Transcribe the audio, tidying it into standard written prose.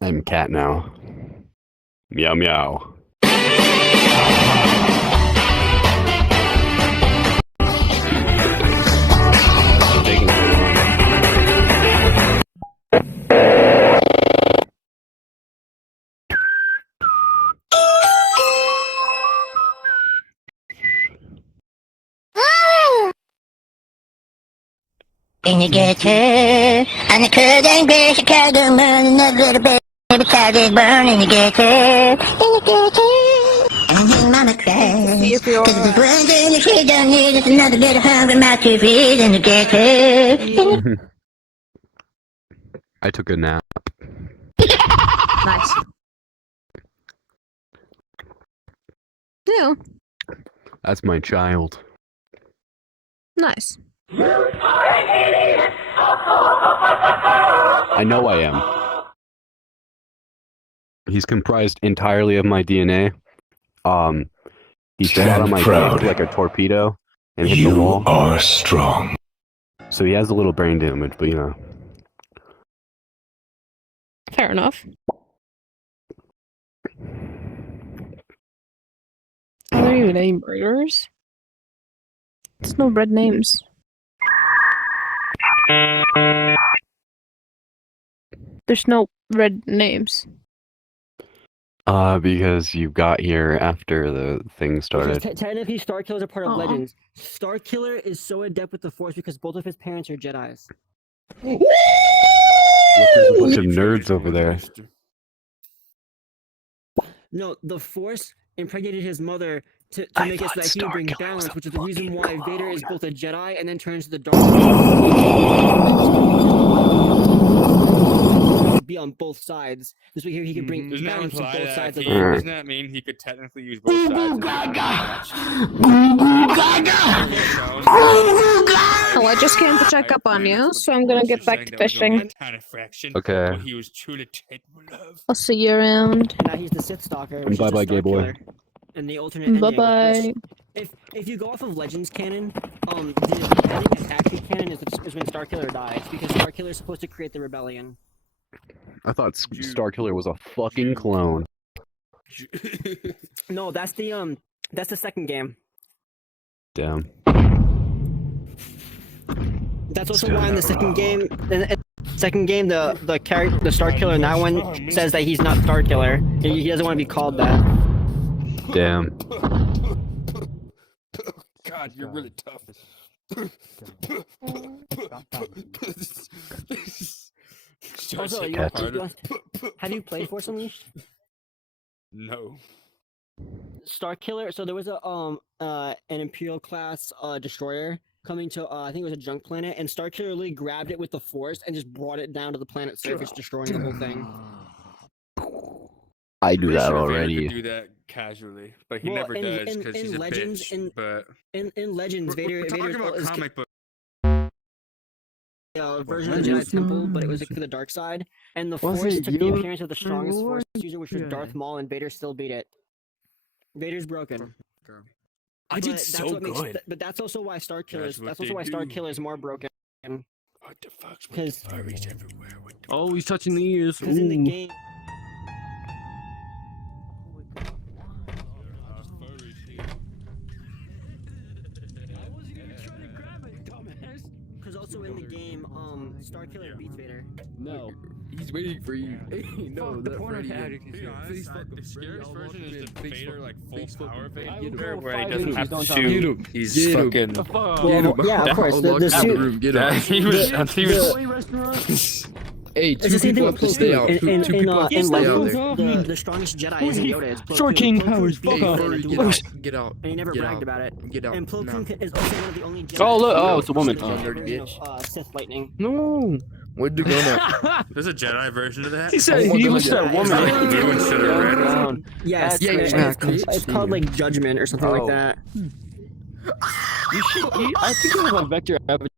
I'm a cat now. Meow meow. In the ghetto, on the cold and gray Chicago moon, another little bit, every child is born in the ghetto, and then mama cries, cause the world in the shade down here, there's another little hungry mouth to feed in the ghetto. I took a nap. Nice. Yeah, That's my child. nice. I know I am. He's comprised entirely of my DNA. He shot on my face like a torpedo and hit the wall. You are strong. So he has a little brain damage, but you know. Fair enough. Are there even any murderers? There's no red names. There's no red names. Because you got here after the thing started. Technically, Starkiller is a part of Aw. Legends. Starkiller is so adept with the Force because both of his parents are Jedis. Look, there's a bunch of nerds over there. No, the Force impregnated his mother to I make it so thought that he would bring Starkiller was balance, a which is the reason why fucking Vader is clone. both a Jedi and then turns to the dark side. Be on both sides. This way here he can bring Doesn't that balance to imply both that sides of he, the doesn't that mean he could technically use both sides? Oh, I just came to check up on you, so I'm gonna get back to fishing. Okay. He was truly capable of. I'll see you around. And now he's the Sith Stalker. And bye-bye, gay boy. And the alternate ending. Bye-bye. which, if you go off of Legends canon, the ending that's actually canon is when Starkiller dies, because Starkiller is supposed to create the rebellion. I thought Starkiller was a fucking clone. No, that's the second game. Damn. That's also why in the second game, the Starkiller in that one says that he's not Starkiller. He doesn't want to be called that. Damn. God, you're really tough. Also, have you played Force Unleashed? No. Starkiller. So there was an Imperial class destroyer coming to I think it was a junk planet, and Starkiller literally grabbed it with the Force and just brought it down to the planet's surface, destroying the whole thing. I do that Vader already. could do that casually, but he Well, never does because he's a Legends, bitch. But In Legends, we're talking about is comic book. a version of the Jedi Temple, but it was for the dark side, and the Force took the appearance of the strongest Force user, which was Darth Maul, and Vader still beat it. Vader's broken. I did But so that's what makes- good. But that's also why Starkiller is. That's what That's also they why do. Starkiller is more broken. What the fuck's with Because the furries everywhere? What the Oh, he's touching the ears. in the Ooh. game, because also in the game, Starkiller beats Vader. No, he's waiting for you. No, that Freddy. Be honest, the scariest version is the Vader, like full power Vader, Get him. where he Get doesn't him. have to Get shoot. him. He's Get him. fucking. Well, yeah, of course. Unlock The the suit. room. Get Yeah, him. he was. Hey, It's two the same thing people with have to stay out. in Two people have to stay out Legends, there. the strongest Jedi isn't Yoda. It's Plo Short Koon. King Plo Koon powers, beat fuck Vader off. in a Get duel, out. Get out. and he never Get bragged out. about it. Get out. And Plo Koon is also one of the only Jedi. Oh, look. who Oh, it's a woman. is Oh, the nerd version bitch. of, Sith lightning. No. Where'd they go now? There's a Jedi version of that. He said Oh, he my was God. that woman. Yeah, you would should have read it. Yes, Yeah, it's, yeah, it's called like Judgment or something like Oh. that. I think you have a vector avenue.